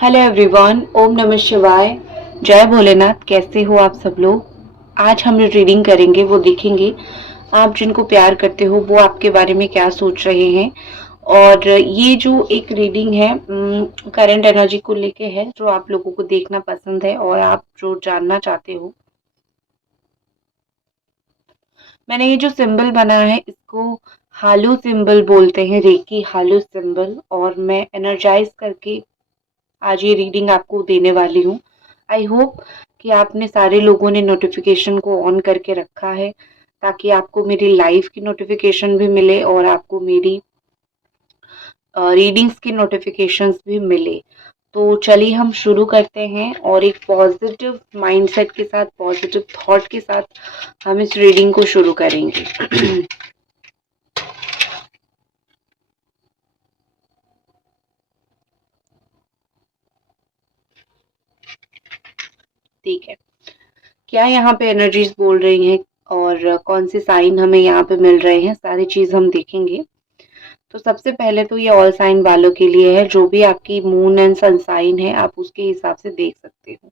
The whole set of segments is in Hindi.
हेलो एवरीवन, ओम नमः शिवाय। जय भोलेनाथ। कैसे हो आप सब लोग? आज हम रीडिंग करेंगे, वो देखेंगे आप जिनको प्यार करते हो वो आपके बारे में क्या सोच रहे हैं। और ये जो एक रीडिंग है करंट एनर्जी को लेके है, जो आप लोगों को देखना पसंद है और आप जो जानना चाहते हो। मैंने ये जो सिंबल बना है इसको हालू सिंबल बोलते हैं, रेकी हालू सिंबल। और मैं एनर्जाइज करके आज ये रीडिंग आपको देने वाली हूँ। आई होप कि आपने सारे लोगों ने नोटिफिकेशन को ऑन करके रखा है, ताकि आपको मेरी लाइव की नोटिफिकेशन भी मिले और आपको मेरी रीडिंग्स की नोटिफिकेशंस भी मिले। तो चलिए हम शुरू करते हैं और एक पॉजिटिव माइंडसेट के साथ, पॉजिटिव थॉट के साथ हम इस रीडिंग को शुरू करेंगे। ठीक है, क्या यहाँ पे एनर्जीज बोल रही हैं और कौन से साइन हमें यहाँ पे मिल रहे हैं, सारी चीज हम देखेंगे। तो सबसे पहले तो ये ऑल साइन वालों के लिए है, जो भी आपकी मून एंड सन साइन है आप उसके हिसाब से देख सकते हो।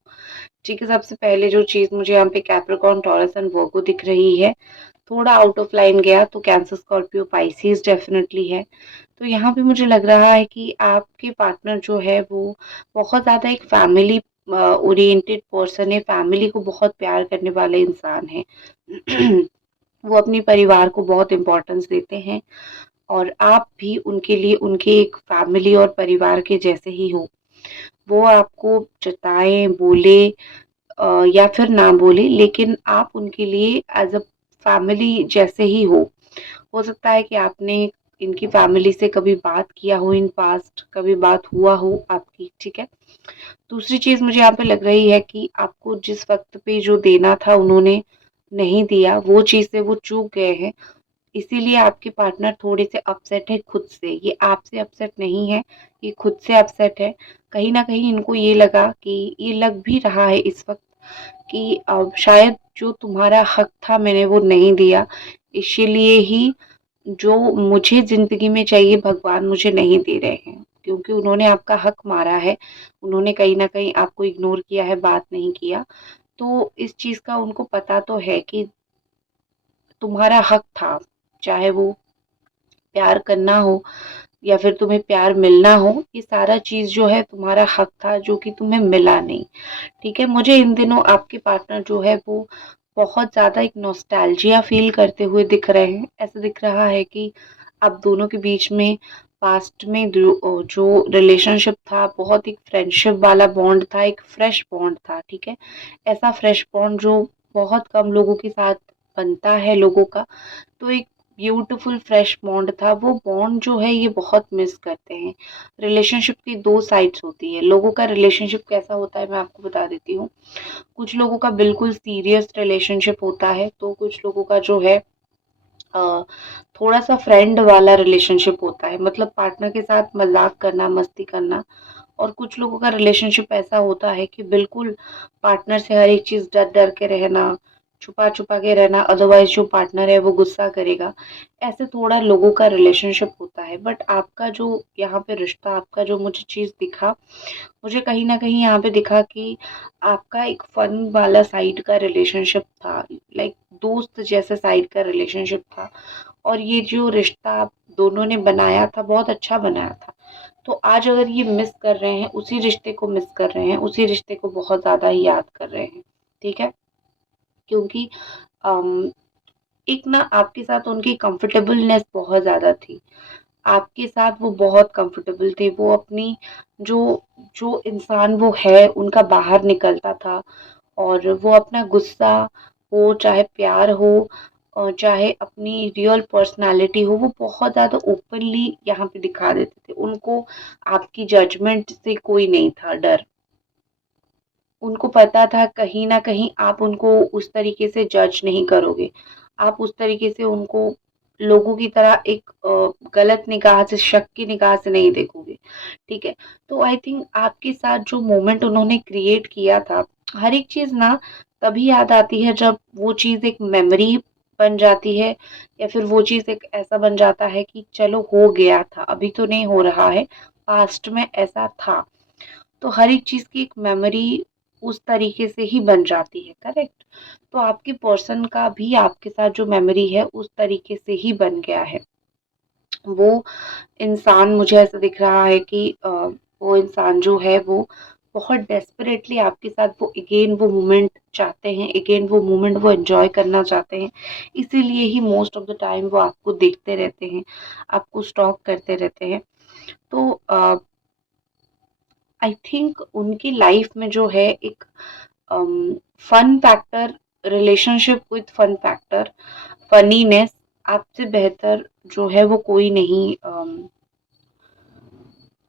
ठीक है, सबसे पहले जो चीज मुझे यहाँ पे कैप्रिकॉर्न, टॉरस एंड वर्गो दिख रही है, थोड़ा आउट ऑफ लाइन गया तो कैंसर, स्कॉर्पियो, पाइसिस डेफिनेटली है। तो यहाँ पे मुझे लग रहा है कि आपके पार्टनर जो है वो बहुत ज्यादा एक फैमिली ओरिएंटेड पर्सन है, फैमिली को बहुत प्यार करने वाले इंसान है। वो अपने परिवार को बहुत इम्पोर्टेंस देते हैं और आप भी उनके लिए उनके एक फैमिली और परिवार के जैसे ही हो। वो आपको जताए, बोले या फिर ना बोले, लेकिन आप उनके लिए एज अ फैमिली जैसे ही हो सकता है कि आपने इनकी फैमिली से कभी बात किया हो, इन पास्ट कभी बात हुआ हो आपकी। ठीक है, दूसरी चीज मुझे यहाँ पे लग रही है कि आपको जिस वक्त पे जो देना था उन्होंने नहीं दिया, वो चीज से वो चूक गए हैं। इसीलिए आपके पार्टनर थोड़े से अपसेट है खुद से। ये आपसे अपसेट नहीं है, ये खुद से अपसेट है। कहीं ना कहीं इनको ये लगा, कि ये लग भी रहा है इस वक्त, कि अब शायद जो तुम्हारा हक था मैंने वो नहीं दिया, इसीलिए ही जो मुझे जिंदगी में चाहिए भगवान मुझे नहीं दे रहे हैं, क्योंकि उन्होंने आपका हक मारा है। उन्होंने कहीं ना कहीं आपको इग्नोर किया है, बात नहीं किया। तो इस चीज का उनको पता तो है कि तुम्हारा हक था, चाहे वो प्यार करना हो या फिर तुम्हें प्यार मिलना हो, ये सारा चीज जो है तुम्हारा हक था, जो कि तुम्हें मिला नहीं। ठीक है, मुझे इन दिनों आपके पार्टनर जो है वो बहुत ज्यादा एक नॉस्टैल्जिया फील करते हुए दिख रहे हैं। ऐसा दिख रहा है कि आप दोनों के बीच में पास्ट में जो रिलेशनशिप था, बहुत एक फ्रेंडशिप वाला बॉन्ड था, एक फ्रेश बॉन्ड था। ठीक है, ऐसा फ्रेश बॉन्ड जो बहुत कम लोगों के साथ बनता है लोगों का। तो एक ब्यूटीफुल फ्रेश बॉन्ड था, वो बॉन्ड जो है ये बहुत मिस करते हैं। रिलेशनशिप की दो साइड्स होती है। लोगों का रिलेशनशिप कैसा होता है मैं आपको बता देती हूँ। कुछ लोगों का बिल्कुल सीरियस रिलेशनशिप होता है, तो कुछ लोगों का जो है अ, थोड़ा सा फ्रेंड वाला रिलेशनशिप होता है, मतलब पार्टनर के साथ मजाक करना, मस्ती करना। और कुछ लोगों का रिलेशनशिप ऐसा होता है कि बिल्कुल पार्टनर से हर एक चीज डर डर के रहना, छुपा छुपा के रहना, अदरवाइज जो पार्टनर है वो गुस्सा करेगा। ऐसे थोड़ा लोगों का रिलेशनशिप होता है। बट आपका जो यहाँ पे रिश्ता, आपका जो मुझे चीज दिखा, मुझे कहीं ना कहीं यहाँ पे दिखा कि आपका एक फन वाला साइड का रिलेशनशिप था, लाइक दोस्त जैसे साइड का रिलेशनशिप था। और ये जो रिश्ता आप दोनों ने बनाया था, बहुत अच्छा बनाया था। तो आज अगर ये मिस कर रहे हैं, उसी रिश्ते को मिस कर रहे हैं, उसी रिश्ते को बहुत ज्यादा ही याद कर रहे हैं। ठीक है, क्योंकि अम, एक ना आपके साथ उनकी कंफर्टेबलनेस बहुत ज्यादा थी। आपके साथ वो बहुत कंफर्टेबल थे। वो अपनी जो जो इंसान वो है उनका बाहर निकलता था, और वो अपना गुस्सा हो, चाहे प्यार हो, और चाहे अपनी रियल पर्सनालिटी हो, वो बहुत ज़्यादा ओपनली यहाँ पे दिखा देते थे। उनको आपकी जजमेंट से कोई नहीं था डर। उनको पता था कहीं ना कहीं आप उनको उस तरीके से जज नहीं करोगे, आप उस तरीके से उनको लोगों की तरह एक गलत निगाह से, शक की निगाह से नहीं देखोगे। ठीक है, तो आई थिंक आपके साथ जो मोमेंट उन्होंने क्रिएट किया था, हर एक चीज ना तभी याद आती है जब वो चीज एक मेमोरी बन जाती है, या फिर वो चीज एक ऐसा बन जाता है कि चलो हो गया था, अभी तो नहीं हो रहा है, पास्ट में ऐसा था। तो हर एक चीज़ की एक मेमोरी उस तरीके से ही बन जाती है, करेक्ट? तो आपके पर्सन का भी आपके साथ जो मेमोरी है उस तरीके से ही बन गया है। वो इंसान मुझे ऐसा दिख रहा है कि वो इंसान जो है वो बहुत डेस्परेटली आपके साथ वो अगेन वो मोमेंट चाहते हैं, अगेन वो मोमेंट वो एन्जॉय करना चाहते हैं। इसीलिए ही मोस्ट ऑफ द टाइम वो आपको देखते रहते हैं, आपको स्टॉक करते रहते हैं। तो आई थिंक उनकी लाइफ में जो है एक fun factor, relationship with fun factor, funniness, आपसे बेहतर जो है वो कोई नहीं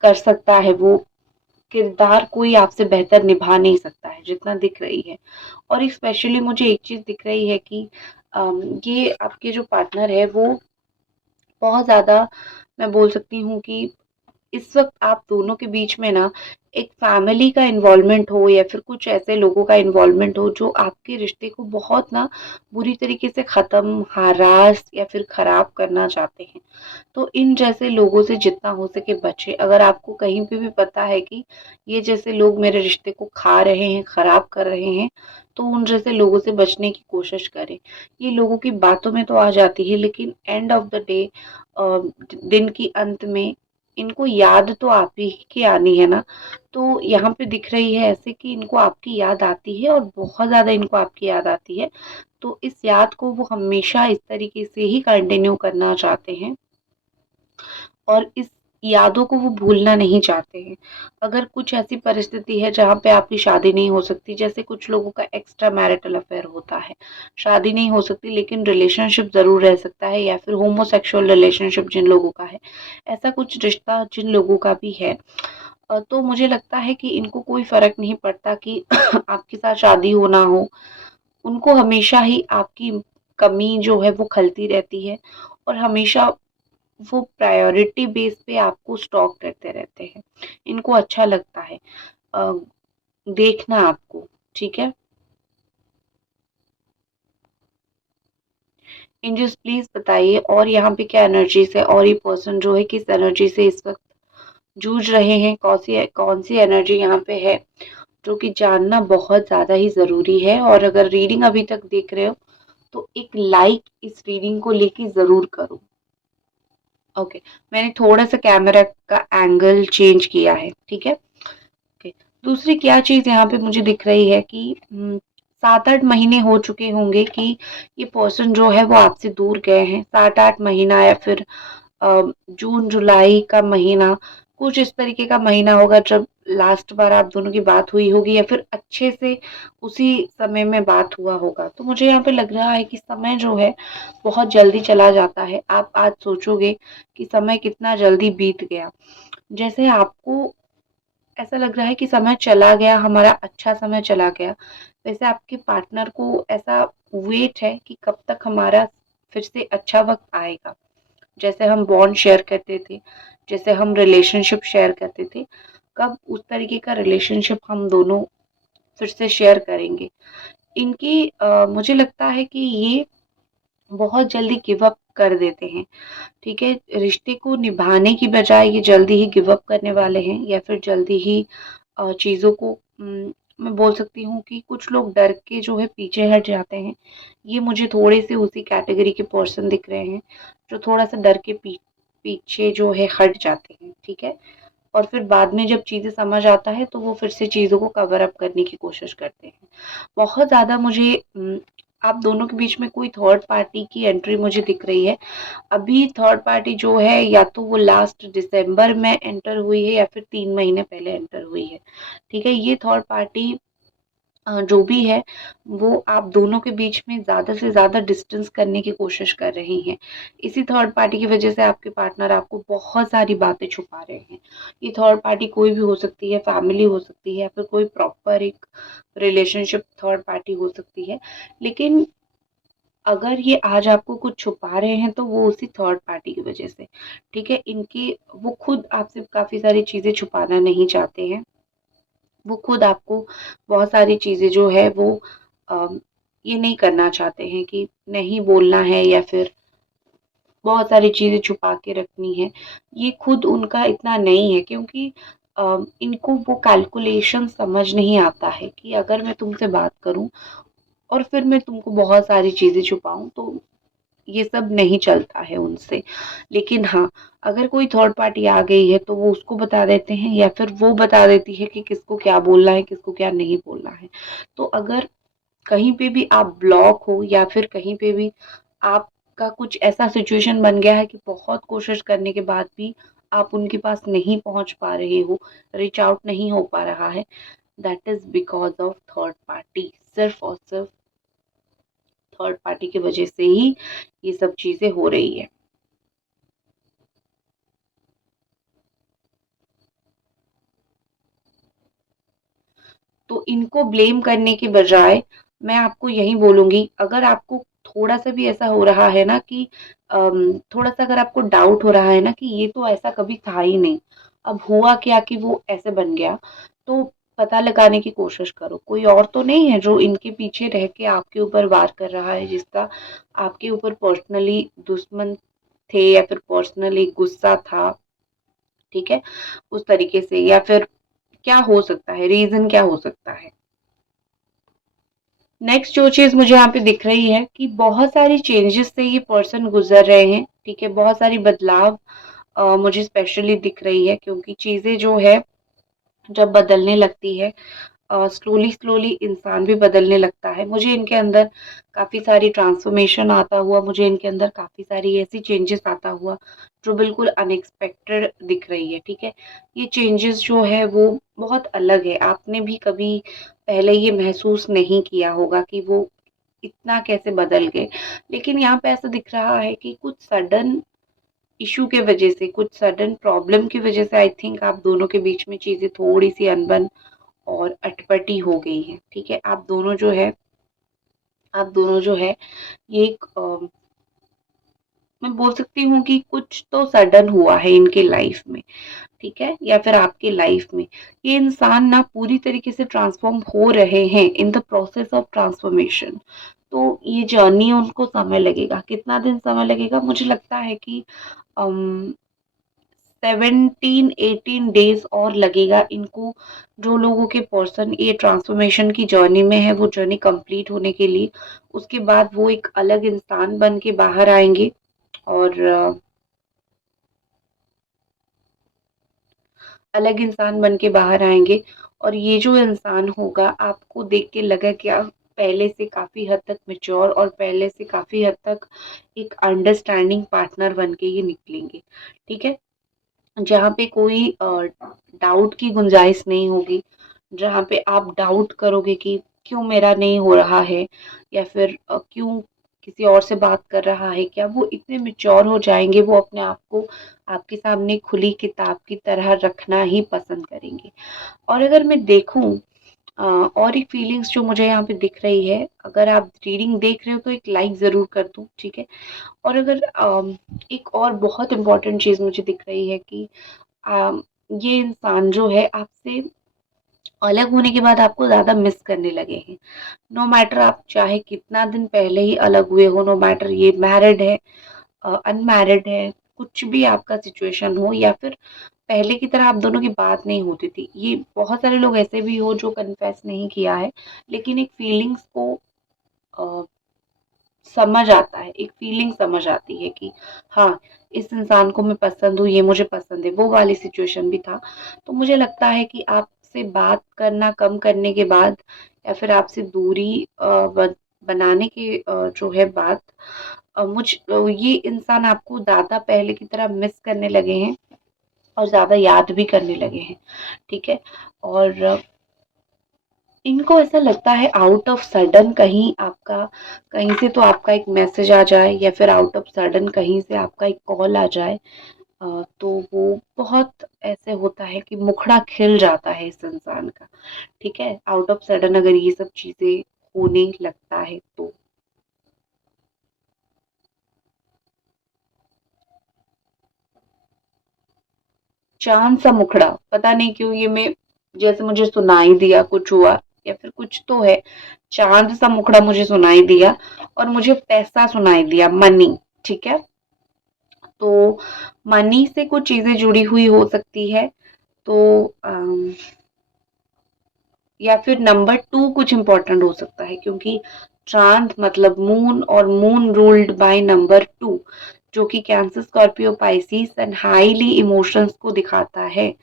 कर सकता है। वो किरदार कोई आपसे बेहतर निभा नहीं सकता है जितना दिख रही है। और स्पेशली मुझे एक चीज़ दिख रही है कि ये आपके जो पार्टनर है वो बहुत ज़्यादा, मैं बोल सकती हूँ कि इस वक़्त आप दोनों के बीच में ना एक फैमिली का इन्वॉल्वमेंट हो या फिर कुछ ऐसे लोगों का इन्वॉल्वमेंट हो जो आपके रिश्ते को बहुत ना बुरी तरीके से ख़त्म, हरास या फिर ख़राब करना चाहते हैं। तो इन जैसे लोगों से जितना हो सके बचें। अगर आपको कहीं पे भी पता है कि ये जैसे लोग मेरे रिश्ते को खा रहे हैं, ख़राब कर रहे हैं, तो उन जैसे लोगों से बचने की कोशिश करें। ये लोगों की बातों में तो आ जाती है, लेकिन एंड ऑफ द डे दिन के अंत में इनको याद तो आप ही की आनी है ना। तो यहाँ पे दिख रही है ऐसे कि इनको आपकी याद आती है और बहुत ज़्यादा इनको आपकी याद आती है। तो इस याद को वो हमेशा इस तरीके से ही कंटिन्यू करना चाहते हैं और इस यादों को वो भूलना नहीं चाहते हैं। अगर कुछ ऐसी परिस्थिति है जहाँ पे आपकी शादी नहीं हो सकती, जैसे कुछ लोगों का एक्स्ट्रा मैरिटल अफेयर होता है, शादी नहीं हो सकती लेकिन रिलेशनशिप ज़रूर रह सकता है, या फिर होमोसेक्सुअल रिलेशनशिप जिन लोगों का है, ऐसा कुछ रिश्ता जिन लोगों का भी है, तो मुझे लगता है कि इनको कोई फ़र्क नहीं पड़ता कि आपके साथ शादी हो ना हो, उनको हमेशा ही आपकी कमी जो है वो खलती रहती है और हमेशा वो प्रायोरिटी बेस पे आपको स्टॉक करते रहते हैं। इनको अच्छा लगता है अ, देखना आपको, ठीक है? एंजल्स प्लीज़ बताइए और यहाँ पे क्या एनर्जीज़ है और ये पर्सन जो है किस एनर्जी से इस वक़्त जूझ रहे हैं? कौन-सी एनर्जी यहाँ पे है, जो कि जानना बहुत ज़्यादा ही ज़रूरी है। और अगर रीडिंग अभी तक देख रहे हो, तो एक लाइक इस रीडिंग को लेके ज़रूर करो। ओके, मैंने थोड़ा-सा कैमरा का एंगल चेंज किया है, ठीक है? ओके। दूसरी क्या चीज़ यहाँ पे मुझे दिख रही है कि 7-8 महीने हो चुके होंगे कि ये पर्सन जो है वो आपसे दूर गए हैं। 7-8 महीना या फिर जून-जुलाई का महीना, कुछ इस तरीके का महीना होगा जब लास्ट बार आप दोनों की बात हुई होगी या फिर अच्छे से उसी समय में बात हुआ होगा। तो मुझे यहाँ पे लग रहा है कि समय जो है बहुत जल्दी चला जाता है। आप आज सोचोगे कि समय कितना जल्दी बीत गया। जैसे आपको ऐसा लग रहा है कि समय चला गया, हमारा अच्छा समय चला गया। वैसे आपके पार्टनर को ऐसा वेट है कि कब तक हमारा फिर से अच्छा वक़्त आएगा। जैसे हम बॉन्ड शेयर करते थे, जैसे हम रिलेशनशिप शेयर करते थे, कब उस तरीके का रिलेशनशिप हम दोनों फिर से शेयर करेंगे। इनकी मुझे लगता है कि ये बहुत जल्दी गिव अप कर देते हैं, ठीक है? रिश्ते को निभाने की बजाय ये जल्दी ही गिव अप करने वाले हैं या फिर जल्दी ही चीज़ों को मैं बोल सकती हूँ कि कुछ लोग डर के जो है पीछे हट जाते हैं। ये मुझे थोड़े से उसी कैटेगरी के पर्सन दिख रहे हैं, जो थोड़ा-सा डर के पीछे जो है हट जाते हैं, ठीक है? और फिर बाद में जब चीज़ें समझ आता है तो वो फिर से चीज़ों को कवर अप करने की कोशिश करते हैं। बहुत ज़्यादा मुझे आप दोनों के बीच में कोई थर्ड पार्टी की एंट्री मुझे दिख रही है। अभी थर्ड पार्टी जो है या तो वो लास्ट दिसंबर में एंटर हुई है या फिर 3 महीने पहले एंटर हुई है। ठीक है? ये थर्ड पार्टी जो भी है वो आप दोनों के बीच में ज़्यादा से ज़्यादा डिस्टेंस करने की कोशिश कर रही हैं। इसी थर्ड पार्टी की वज़ह से आपके पार्टनर आपको बहुत सारी बातें छुपा रहे हैं। ये थर्ड पार्टी कोई भी हो सकती है, फैमिली हो सकती है या फिर कोई प्रॉपर एक रिलेशनशिप थर्ड पार्टी हो सकती है। लेकिन अगर ये आज आपको कुछ छुपा रहे हैं तो वो उसी थर्ड पार्टी की वजह से, ठीक है? इनकी वो खुद आपसे काफ़ी सारी चीज़ें छुपाना नहीं चाहते हैं। वो खुद आपको बहुत सारी चीज़ें जो है वो अ, ये नहीं करना चाहते हैं कि नहीं बोलना है या फिर बहुत सारी चीज़ें छुपा के रखनी है। ये खुद उनका इतना नहीं है क्योंकि इनको वो कैलकुलेशन समझ नहीं आता है कि अगर मैं तुमसे बात करूं और फिर मैं तुमको बहुत सारी चीजें छुपाऊं तो ये सब नहीं चलता है उनसे। लेकिन हाँ, अगर कोई थर्ड पार्टी आ गई है तो वो उसको बता देते हैं या फिर वो बता देती है कि किसको क्या बोलना है, किसको क्या नहीं बोलना है। तो अगर कहीं पे भी आप ब्लॉक हो या फिर कहीं पे भी आपका कुछ ऐसा सिचुएशन बन गया है कि बहुत कोशिश करने के बाद भी आप उनके पास नहीं पहुंच पा रहे हो, रीच आउट नहीं हो पा रहा है, that is because of third party. सिर्फ और सिर्फ थर्ड पार्टी की वजह से ही ये सब चीजें हो रही है। तो इनको ब्लेम करने के बजाय मैं आपको यही बोलूंगी, अगर आपको थोड़ा सा भी ऐसा हो रहा है ना कि थोड़ा सा अगर आपको डाउट हो रहा है ना कि ये तो ऐसा कभी था ही नहीं, अब हुआ क्या कि वो ऐसे बन गया, तो पता लगाने की कोशिश करो कोई और तो नहीं है जो इनके पीछे रह के आपके ऊपर वार कर रहा है, जिसका आपके ऊपर पर्सनली दुश्मन थे या फिर पर्सनली गुस्सा था, ठीक है, उस तरीके से। या फिर क्या हो सकता है, रीजन क्या हो सकता है। नेक्स्ट जो चीज मुझे यहाँ पे दिख रही है कि बहुत सारी चेंजेस से ये पर्सन गुजर रहे हैं, ठीक है, बहुत सारी बदलाव मुझे स्पेशली दिख रही है, क्योंकि चीजें जो है जब बदलने लगती है, स्लोली स्लोली इंसान भी बदलने लगता है। मुझे इनके अंदर काफ़ी सारी ट्रांसफॉर्मेशन आता हुआ, मुझे इनके अंदर काफ़ी सारी ऐसी चेंजेस आता हुआ जो बिल्कुल अनएक्सपेक्टेड दिख रही है, ठीक है। ये चेंजेस जो है वो बहुत अलग है, आपने भी कभी पहले ये महसूस नहीं किया होगा कि वो इतना कैसे बदल गए। लेकिन यहाँ पे ऐसा दिख रहा है कि कुछ सडन इशू के वजह से, कुछ सडन प्रॉब्लम की वजह से आई थिंक आप दोनों के बीच में चीज़ें थोड़ी सी अनबन और अटपटी हो गई है, ठीक है। आप दोनों जो है ये एक मैं बोल सकती हूँ कि कुछ तो सडन हुआ है इनके लाइफ में, ठीक है, या फिर आपकी लाइफ में। ये इंसान ना पूरी तरीके से ट्रांसफॉर्म हो रहे हैं, in the process of transformation. तो ये जर्नी उनको समय लगेगा, कितना दिन समय लगेगा, मुझे लगता है कि 17-18 डेज और लगेगा इनको, जो लोगों के पर्सन ये ट्रांसफॉर्मेशन की जर्नी में है वो जर्नी कंप्लीट होने के लिए। उसके बाद वो एक अलग इंसान बन के बाहर आएंगे और अलग इंसान बन के बाहर आएंगे। और ये जो इंसान होगा आपको देख के लगा कि आप पहले से काफी हद तक मेच्योर और पहले से काफी हद तक एक अंडरस्टैंडिंग पार्टनर बन के ये निकलेंगे, ठीक है। जहाँ पे कोई डाउट की गुंजाइश नहीं होगी, जहाँ पे आप डाउट करोगे कि क्यों मेरा नहीं हो रहा है या फिर क्यों किसी और से बात कर रहा है, क्या वो इतने मेच्योर हो जाएंगे, वो अपने आप को आपके सामने खुली किताब की तरह रखना ही पसंद करेंगे। और अगर मैं देखूं और एक फीलिंग्स जो मुझे यहाँ पे दिख रही है, अगर आप रीडिंग देख रहे हो तो एक लाइक ज़रूर कर दो, ठीक है। और अगर एक और बहुत इम्पोर्टेंट चीज़ मुझे दिख रही है कि ये इंसान जो है आपसे अलग होने के बाद आपको ज़्यादा मिस करने लगे हैं। नो मैटर आप चाहे कितना दिन पहले ही अलग हुए हो, नो मैटर ये मैरिड है अनमैरिड है, कुछ भी आपका सिचुएशन हो या फिर पहले की तरह आप दोनों की बात नहीं होती थी। ये बहुत सारे लोग ऐसे भी हो जो कन्फेस नहीं किया है, लेकिन एक फीलिंग्स को अ, समझ आता है, एक फीलिंग समझ आती है कि हाँ, इस इंसान को मैं पसंद हूँ, ये मुझे पसंद है, वो वाली सिचुएशन भी था। तो मुझे लगता है कि आपसे बात करना कम करने के बाद या फिर आपसे दूरी बनाने के जो है बात, ये इंसान आपको ज़्यादा पहले की तरह मिस करने लगे हैं और ज़्यादा याद भी करने लगे हैं, ठीक है। और इनको ऐसा लगता है आउट ऑफ सडन कहीं आपका, कहीं से तो आपका एक मैसेज आ जाए या फिर आउट ऑफ सडन कहीं से आपका एक कॉल आ जाए, तो वो बहुत ऐसे होता है कि मुखड़ा खिल जाता है इस इंसान का, ठीक है, आउट ऑफ सडन अगर ये सब चीजें होने लगता है तो। चांद सा मुखड़ा, पता नहीं क्यों ये मैं जैसे मुझे सुनाई दिया कुछ हुआ या फिर कुछ तो है, चांद सा मुखड़ा मुझे सुनाई दिया और मुझे पैसा सुनाई दिया, मनी, ठीक है। तो मनी से कुछ चीजें जुड़ी हुई हो सकती है, तो या फिर नंबर 2 कुछ इम्पोर्टेंट हो सकता है, क्योंकि चांद मतलब मून और मून रूल्ड बाय नंबर 2 जो कि cancer, Scorpio, Pisces and highly emotions को दिखाता है।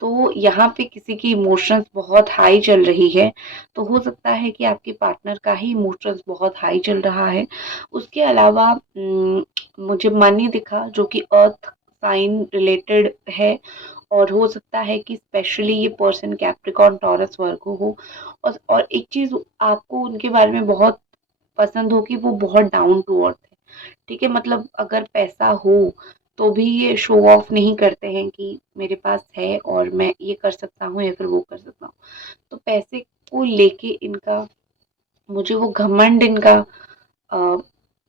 तो यहाँ पे किसी की इमोशंस बहुत हाई चल रही है, तो हो सकता है कि आपके पार्टनर का ही इमोशंस बहुत हाई चल रहा है। उसके अलावा मुझे मनी दिखा जो कि अर्थ साइन रिलेटेड है, और हो सकता है कि स्पेशली ये पर्सन कैप्रिकॉर्न, टॉरस, वर्गो हो। और एक चीज आपको उनके बारे में बहुत पसंद हो कि वो बहुत डाउन टू अर्थ है। ठीक है, मतलब अगर पैसा हो तो भी ये शो ऑफ नहीं करते हैं कि मेरे पास है और मैं ये कर सकता हूँ या फिर वो कर सकता हूँ। तो पैसे को लेके इनका, मुझे वो घमंड इनका अ,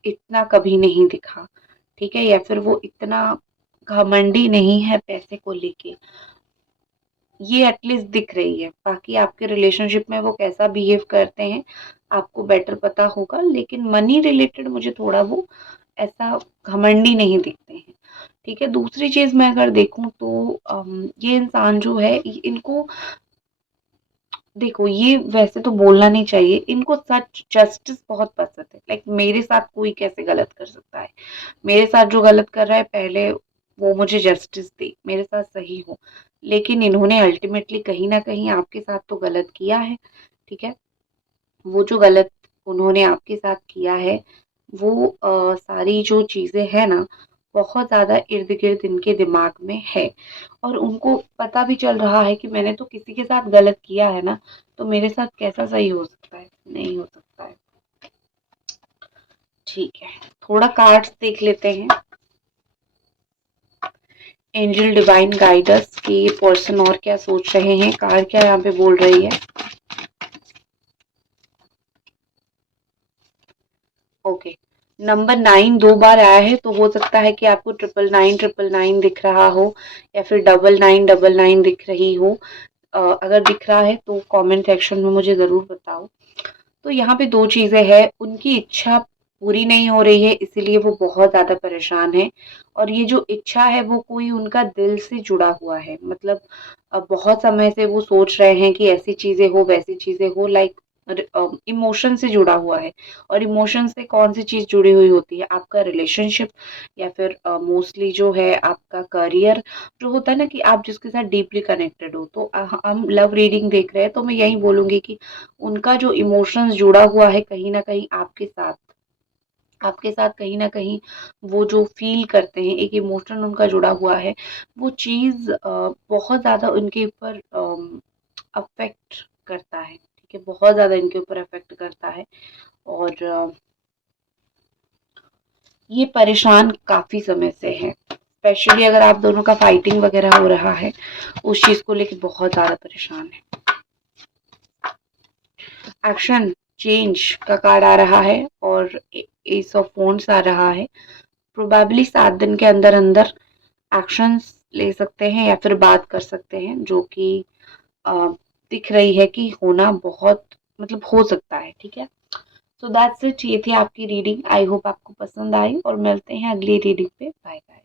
इतना कभी नहीं दिखा। ठीक है, या फिर वो इतना घमंडी नहीं है पैसे को लेके, ये एटलीस्ट दिख रही है। बाकी आपके रिलेशनशिप में वो कैसा बिहेव करते हैं आपको बेटर पता होगा, लेकिन मनी रिलेटेड मुझे थोड़ा वो ऐसा घमंडी नहीं दिखते हैं। ठीक है, दूसरी चीज मैं अगर देखूं तो ये इंसान जो है इनको, देखो ये वैसे तो बोलना नहीं चाहिए, इनको सच जस्टिस बहुत पसंद है। लाइक मेरे साथ कोई कैसे गलत कर सकता है, मेरे साथ जो गलत कर रहा है पहले वो मुझे जस्टिस दे, मेरे साथ सही हो। लेकिन इन्होंने अल्टीमेटली कहीं ना कहीं आपके साथ तो गलत किया है। ठीक है, वो जो गलत उन्होंने आपके साथ किया है, वो सारी जो चीजें हैं ना, बहुत ज्यादा इर्द गिर्द इनके दिमाग में है। और उनको पता भी चल रहा है कि मैंने तो किसी के साथ गलत किया है ना, तो मेरे साथ कैसा सही हो सकता है, नहीं हो सकता है। ठीक है, थोड़ा कार्ड्स देख लेते हैं। एंजल डिवाइन गाइडर्स के पर्सन और क्या सोच रहे हैं, कार्ड क्या यहाँ पे बोल रही है। ओके, नंबर 9 2 बार आया है, तो हो सकता है कि आपको 999 दिख रहा हो या फिर 9999 दिख रही हो। अगर दिख रहा है तो कमेंट सेक्शन में मुझे ज़रूर बताओ। तो यहाँ पे दो चीज़ें हैं, उनकी इच्छा पूरी नहीं हो रही है इसीलिए वो बहुत ज़्यादा परेशान है। और ये जो इच्छा है वो कोई उनका दिल से जुड़ा हुआ है, मतलब बहुत समय से वो सोच रहे हैं कि ऐसी चीज़ें हो वैसी चीज़ें हो, लाइक इमोशन से जुड़ा हुआ है। और इमोशन से कौन सी चीज़ जुड़ी हुई होती है, आपका रिलेशनशिप या फिर मोस्टली जो है आपका करियर, जो होता है ना कि आप जिसके साथ डीपली कनेक्टेड हो। तो हम लव रीडिंग देख रहे हैं तो मैं यही बोलूंगी कि उनका जो इमोशंस जुड़ा हुआ है कहीं ना कहीं आपके साथ, आपके साथ कहीं ना कहीं वो जो फील करते हैं, एक इमोशन उनका जुड़ा हुआ है। वो चीज़ बहुत ज़्यादा उनके ऊपर अफेक्ट करता है। ठीक है, बहुत ज़्यादा इनके ऊपर अफेक्ट करता है। और ये परेशान काफ़ी समय से है, स्पेशली अगर आप दोनों का फाइटिंग वगैरह हो रहा है, उस चीज़ को लेके बहुत ज़्यादा परेशान है। एक्शन चेंज का कार्ड आ रहा है और एस ऑफ वॉन्ड्स आ रहा है। प्रोबेबली 7 दिन के अंदर अंदर एक्शंस ले सकते हैं या फिर बात कर सकते हैं, जो कि अ, दिख रही है कि होना बहुत, मतलब हो सकता है। ठीक है, सो दैट्स इट, ये थी आपकी रीडिंग। आई होप आपको पसंद आई और मिलते हैं अगली रीडिंग पे। Bye bye.